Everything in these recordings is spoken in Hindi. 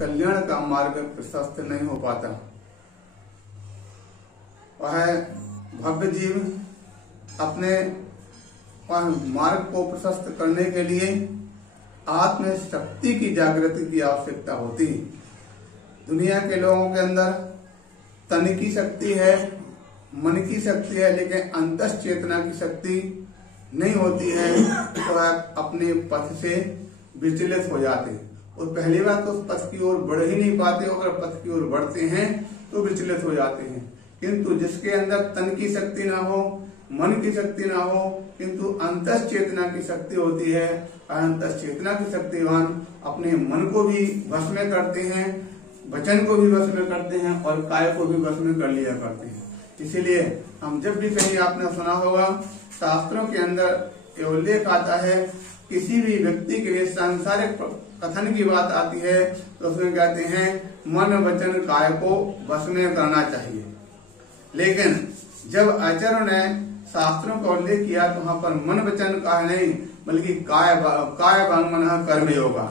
कल्याण का मार्ग प्रशस्त नहीं हो पाता। वह भव्य जीव अपने मार्ग को प्रशस्त करने के लिए आत्म शक्ति की जागृति की आवश्यकता होती है। दुनिया के लोगों के अंदर तन की शक्ति है, मन की शक्ति है, लेकिन अंतस चेतना की शक्ति नहीं होती है, तो वह अपने पथ से विचलित हो जाते हैं। और पहली बात तो उस पथ की ओर बढ़ ही नहीं पाते, अगर पथ की ओर बढ़ते हैं तो विचलित हो जाते हैं। किंतु जिसके अंदर तन की शक्ति ना हो, मन की शक्ति ना हो, किंतु अंतस चेतना की शक्ति होती है, अंतस चेतना की शक्तिवान अपने मन को भी वश में करते हैं, वचन को भी वश में करते हैं और काय को भी वश में कर लिया करते हैं। इसीलिए हम जब भी कहीं आपने सुना होगा, शास्त्रों के अंदर ये उल्लेख आता है, किसी भी व्यक्ति के लिए सांसारिक कथन की बात आती है तो उसमें कहते हैं मन वचन काय को वश में करना चाहिए। लेकिन जब आचार्यों ने शास्त्रों का उल्लेख किया तो वहां पर मन वचन काय नहीं, बल्कि काय वांग मन कर्म योगा,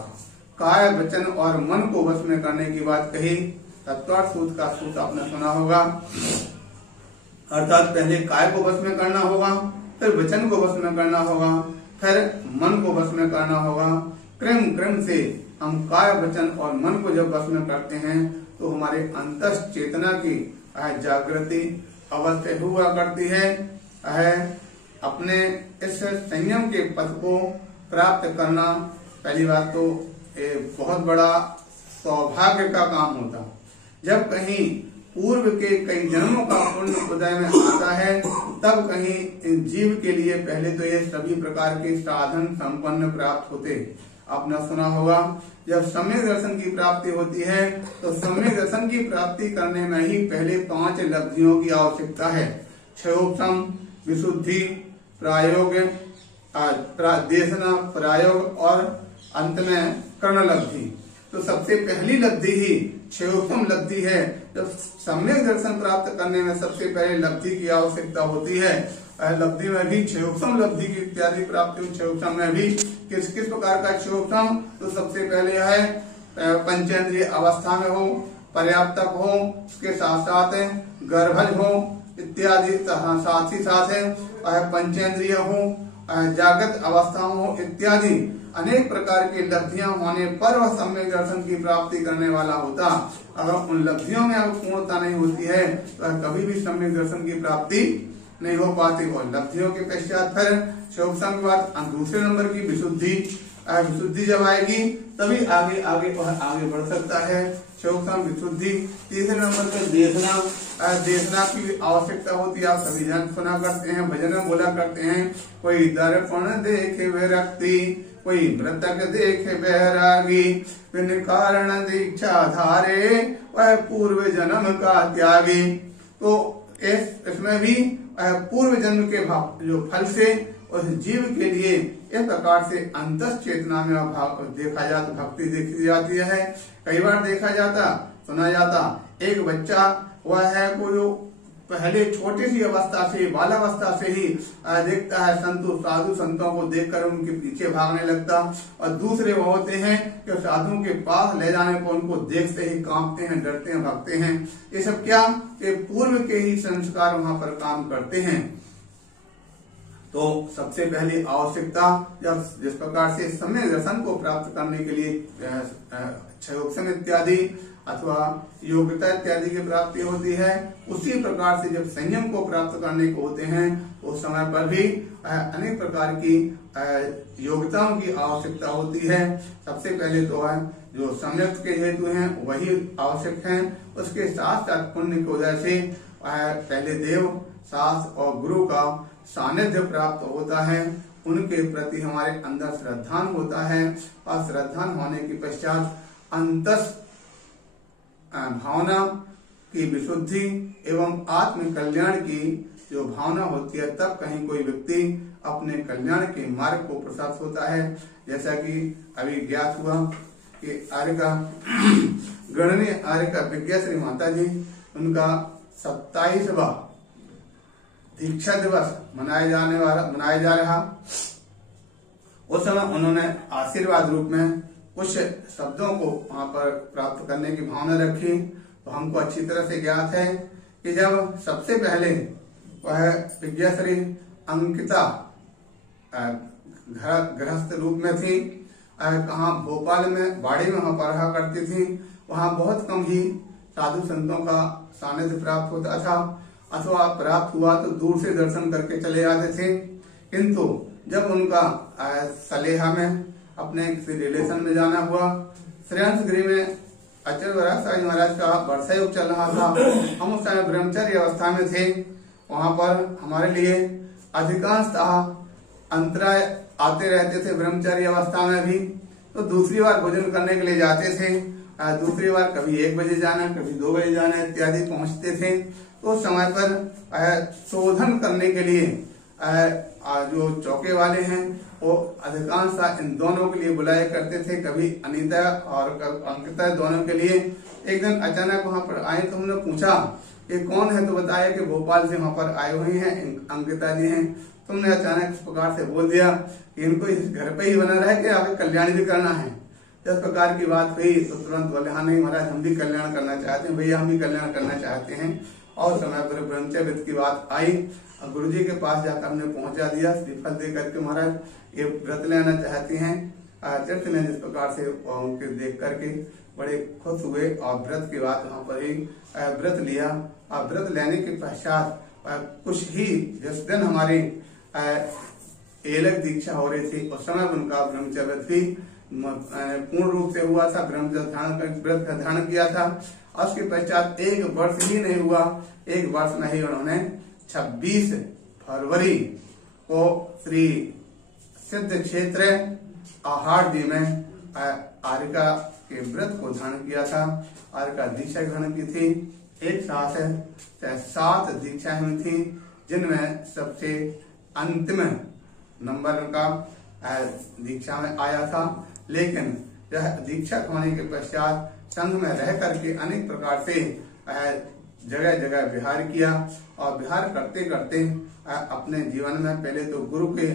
काय वचन और मन को वश में करने की बात कही। तत्वार्थ सूत्र का सूत्र आपने सुना होगा, अर्थात पहले काय को वश में करना होगा, फिर वचन को वश में करना होगा, फिर मन को वश में करना होगा। क्रम से हम काय वचन और मन को जब वश में करते हैं तो हमारे अंतस चेतना की जागृति अवश्य हुआ करती है। अपने इस संयम के पथ को प्राप्त करना पहली बात तो बहुत बड़ा सौभाग्य का काम होता। जब कहीं पूर्व के कई जन्मों का पुण्य उदय में आता है, तब कहीं जीव के लिए पहले तो ये सभी प्रकार के साधन संपन्न प्राप्त होते। आपने सुना होगा, जब सम्यक दर्शन की प्राप्ति होती है तो सम्यक दर्शन की प्राप्ति करने में ही पहले 5 लब्धियों की आवश्यकता है। क्षयोपम, विशुद्धि, प्रायोग, देशना, प्रायोग और अंत में कर्ण लब्धि। तो सबसे पहली लब्धि ही क्षयोपम लब्धि है। जब सम्यक दर्शन प्राप्त करने में सबसे पहले लब्धि की आवश्यकता होती है। लब्धि में भी क्षयोपम लब्धि की इत्यादि प्राप्ति। क्षयोपम में भी किस किस प्रकार का क्षयोपम, तो सबसे पहले है पंचेंद्रिय अवस्था में हो, पर्याप्तक हो, उसके साथ साथ गर्भज हो इत्यादि, साथ ही साथ पंचेंद्रिय हो, जागृत अवस्था हो इत्यादि अनेक प्रकार की लब्धियां होने पर वह सम्यक दर्शन की प्राप्ति करने वाला होता। अगर उन लब्धियों में अगर पूर्णता नहीं होती है तो कभी भी सम्यक दर्शन की प्राप्ति नहीं हो पाती। और लब्धियों के पश्चात फिर क्षयोपम के बाद दूसरे नंबर की विशुद्धि। विशुद्धि जब आएगी तभी आगे आगे आगे बढ़ सकता है। क्षयोपम, विशुद्धि। तीसरे नंबर पर देशना। देशना की आवश्यकता होती है। आप सभी जन सुना करते हैं, भजन में बोला करते हैं, कोई दर्पण देखे विरक्ति, कोई मृतक देखे बैरागी, बिन कारण दीक्षा धारे, वह पूर्व जन्म का त्यागी। तो इसमें भी पूर्व जन्म के जो फल से उस जीव के लिए इस प्रकार से अंतस चेतना में देखा जाता, भक्ति देखी जाती है। कई बार देखा जाता, सुना जाता, एक बच्चा वह है कोई पहले छोटी सी अवस्था से, बालावस्था से ही देखता है संतों साधु संतों को देखकर उनके पीछे भागने लगता। और दूसरे वो होते हैं कि साधुओं के पास ले जाने को उनको देखते ही कांपते हैं, डरते हैं, भागते हैं। ये सब क्या, ये पूर्व के ही संस्कार वहां पर काम करते हैं। तो सबसे पहली आवश्यकता जब जिस प्रकार से सम्यक दर्शन को प्राप्त करने के लिए क्षयोपम इत्यादि अथवा योग्यता इत्यादि की प्राप्ति होती है, उसी प्रकार से जब संयम को प्राप्त करने को होते हैं उस समय पर भी अनेक प्रकार की योग्यताओं की आवश्यकता होती है। सबसे पहले तो है जो सम्यक के हेतु हैं वही आवश्यक हैं। उसके साथ साथ पुण्य की वजह से पहले देव, शास्त्र और गुरु का सानिध्य प्राप्त होता है। उनके प्रति हमारे अंदर श्रद्धान होता है और श्रद्धान होने के पश्चात अंतस भावना की विशुद्धि एवं आत्म कल्याण की जो भावना होती है, तब कहीं कोई व्यक्ति अपने कल्याण के मार्ग को प्रशस्त होता है। जैसा कि अभी ज्ञात हुआ कि आर्य का गणनीय आर्य का विज्ञा श्री माता जी, उनका 27वां दीक्षा दिवस मनाया जा रहा। उस समय उन्होंने आशीर्वाद रूप में कुछ शब्दों को वहां पर प्राप्त करने की भावना रखी। तो हमको अच्छी तरह से ज्ञात है कि जब सबसे पहले वह विद्याश्री अंकिता गृहस्थ रूप में थी, कहाँ भोपाल में बाड़ी में वहां पर रहा करती थी, वहां बहुत कम ही साधु संतों का सानिध्य प्राप्त होता था, अथवा प्राप्त हुआ तो दूर से दर्शन करके चले जाते थे। किंतु जब उनका सलेहा में अपने किसी रिलेशन में जाना हुआ, श्रेयांसगिरी में अचल साई महाराज का वर्षा योग चल रहा था, हम उस समय ब्रह्मचर्य अवस्था में थे। वहां पर हमारे लिए अधिकांशतः अंतराय आते रहते थे ब्रह्मचर्य अवस्था में भी। तो दूसरी बार भोजन करने के लिए जाते थे, दूसरी बार कभी 1 बजे जाना, कभी 2 बजे जाना इत्यादि पहुंचते थे। तो उस समय पर शोधन करने के लिए जो चौके वाले हैं वो अधिकांश इन दोनों के लिए बुलाया करते थे, कभी अनीता और अंकिता दोनों के लिए। एक दिन अचानक वहां पर आए तो हमने पूछा कि कौन है, तो बताया कि भोपाल से वहां पर आए हुए हैं, अंकिता जी हैं। तुमने अचानक इस प्रकार से बोल दिया कि इनको इस घर पे ही बना रहे कि आगे कल्याण भी करना है। इस प्रकार की बात हुई तो तुरंत बोले हाँ नहीं महाराज, हम भी कल्याण करना चाहते हैं, भैया हम भी कल्याण करना चाहते हैं। और समय पर ब्रह्मचर्य व्रत की बात आई, गुरु जी के पास जाकर हमने पहुंचा दिया श्रीफल दे करके, महाराज ये व्रत लेना चाहती हैं। चर्च ने जिस प्रकार से उनके देख करके बड़े खुश हुए और व्रत की बात वहां पर ही व्रत लिया। और व्रत लेने के पश्चात कुछ ही जिस दिन हमारी एलक दीक्षा हो रही थी, उस समय उनका ब्रह्मचर्य व्रत भी पूर्ण रूप से हुआ था, ब्रह्मचर्य व्रत का धारण किया था। उसके पश्चात 1 वर्ष ही नहीं हुआ, 1 वर्ष में ही उन्होंने 26 फरवरी को श्री सिद्ध क्षेत्र आहारदी में आर्यका के व्रत को धारण किया था, आर्यका दीक्षा ग्रहण की थी। एक साथ 7 दीक्षाएं हुई थी, जिनमें सबसे अंतिम नंबर का दीक्षा में आया था। लेकिन यह दीक्षा होने के पश्चात संघ में रह करके अनेक प्रकार से जगह जगह विहार किया और विहार करते करते अपने जीवन में पहले तो गुरु के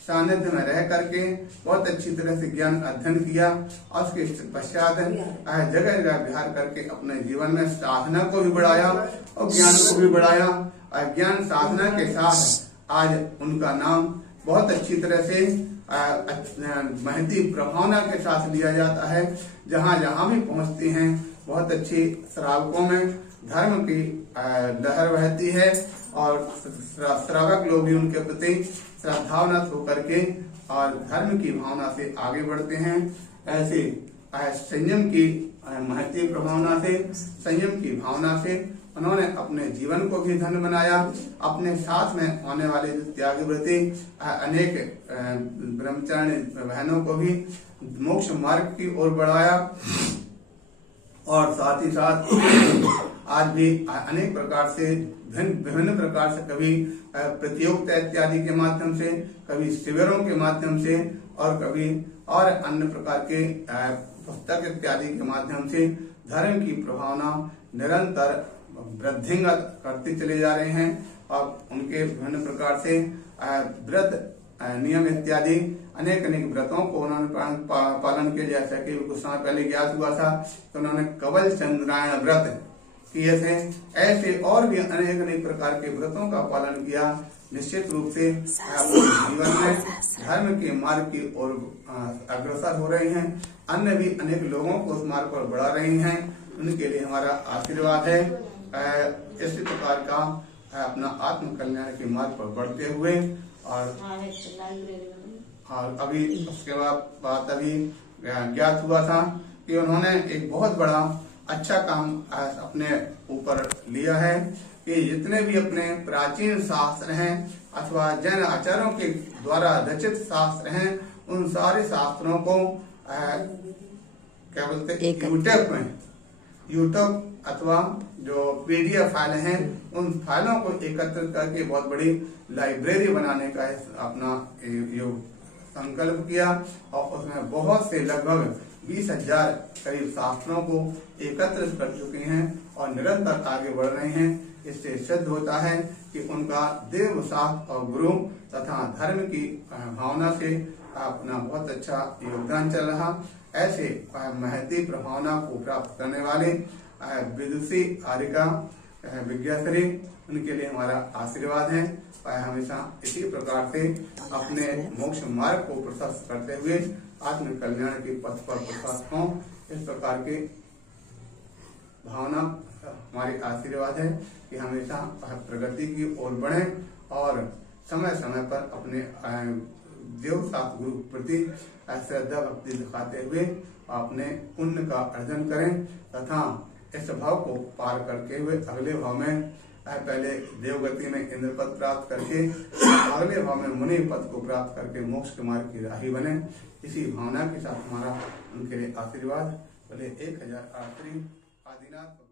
सानिध्य में रह करके बहुत अच्छी तरह से ज्ञान अध्ययन किया और उसके पश्चात जगह जगह विहार करके अपने जीवन में साधना को भी बढ़ाया और ज्ञान को भी बढ़ाया। और ज्ञान साधना के साथ आज उनका नाम बहुत अच्छी तरह से महती प्रभावना के साथ लिया जाता है। जहाँ जहाँ भी पहुँचती हैं बहुत अच्छी श्रावकों में धर्म की लहर बहती है और श्रावक लोग भी उनके प्रति श्रद्धावनत होकर के और धर्म की भावना से आगे बढ़ते हैं। ऐसे संयम की महती प्रभावना से, संयम की भावना से उन्होंने अपने जीवन को भी धन्य बनाया। अपने साथ में आने वाले त्यागी व्रती अनेक ब्रह्मचारी बहनों को भी मोक्ष मार्ग की ओर बढ़ाया और साथ ही साथ आज भी अनेक प्रकार से विभिन्न प्रकार से कभी प्रतियोगिता इत्यादि के माध्यम से, कभी शिविरों के माध्यम से और कभी और अन्य प्रकार के पुस्तक इत्यादि के माध्यम से धर्म की प्रभावना निरंतर वृद्धिंगत करते चले जा रहे हैं। और उनके विभिन्न प्रकार से व्रत नियम इत्यादि अनेक अनेक व्रतों को उन्होंने पालन किया। जैसा कि कुछ समय पहले ज्ञात हुआ था तो उन्होंने कवल चंद्रायण व्रत किए थे। ऐसे और भी अनेक अनेक प्रकार के व्रतों का पालन किया। निश्चित रूप से जीवन में धर्म के मार्ग की ओर अग्रसर हो रहे हैं। अन्य भी अनेक लोगों को उस मार्ग पर बढ़ा रहे हैं। उनके लिए हमारा आशीर्वाद है। इसी प्रकार का अपना आत्म कल्याण के मार्ग पर बढ़ते हुए और अभी उसके बाद अभी ज्ञात हुआ था कि उन्होंने एक बहुत बड़ा अच्छा काम अपने ऊपर लिया है कि जितने भी अपने प्राचीन शास्त्र हैं अथवा जैन आचार्यों के द्वारा रचित शास्त्र हैं, उन सारे शास्त्रों को क्या बोलते हैं यूट्यूब अथवा जो पीडीएफ फाइल हैं, उन फाइलों को एकत्रित करके बहुत बड़ी लाइब्रेरी बनाने का अपना संकल्प किया और उसमें बहुत से लगभग 20,000 करीब शास्त्रों को एकत्रित कर चुके हैं और निरंतर आगे बढ़ रहे हैं। इससे सिद्ध होता है कि उनका देव शास्त्र और गुरु तथा धर्म की भावना से अपना बहुत अच्छा योगदान चल रहा। ऐसे महती प्रभावना को प्राप्त करने वाले विदुषी आर्यिका विज्ञाश्री, उनके लिए हमारा आशीर्वाद है। हमेशा इसी प्रकार से अपने मोक्ष मार्ग को प्रशस्त करते हुए आत्म कल्याण के पथ पर प्रशस्त हों, इस प्रकार के भावना हमारी आशीर्वाद है कि हमेशा प्रगति की ओर बढ़े और समय समय पर अपने देव शास्त्र गुरु के प्रति श्रद्धा भक्ति दिखाते हुए अपने पुण्य का अर्जन करें तथा इस भाव को पार करके हुए अगले भाव में पहले देवगति में इंद्र पद प्राप्त करके अगले भाव में मुनि पद को प्राप्त करके मोक्ष के मार्ग की राही बने। इसी भावना के साथ हमारा उनके लिए आशीर्वाद। बोले 1008 आदिनाथ।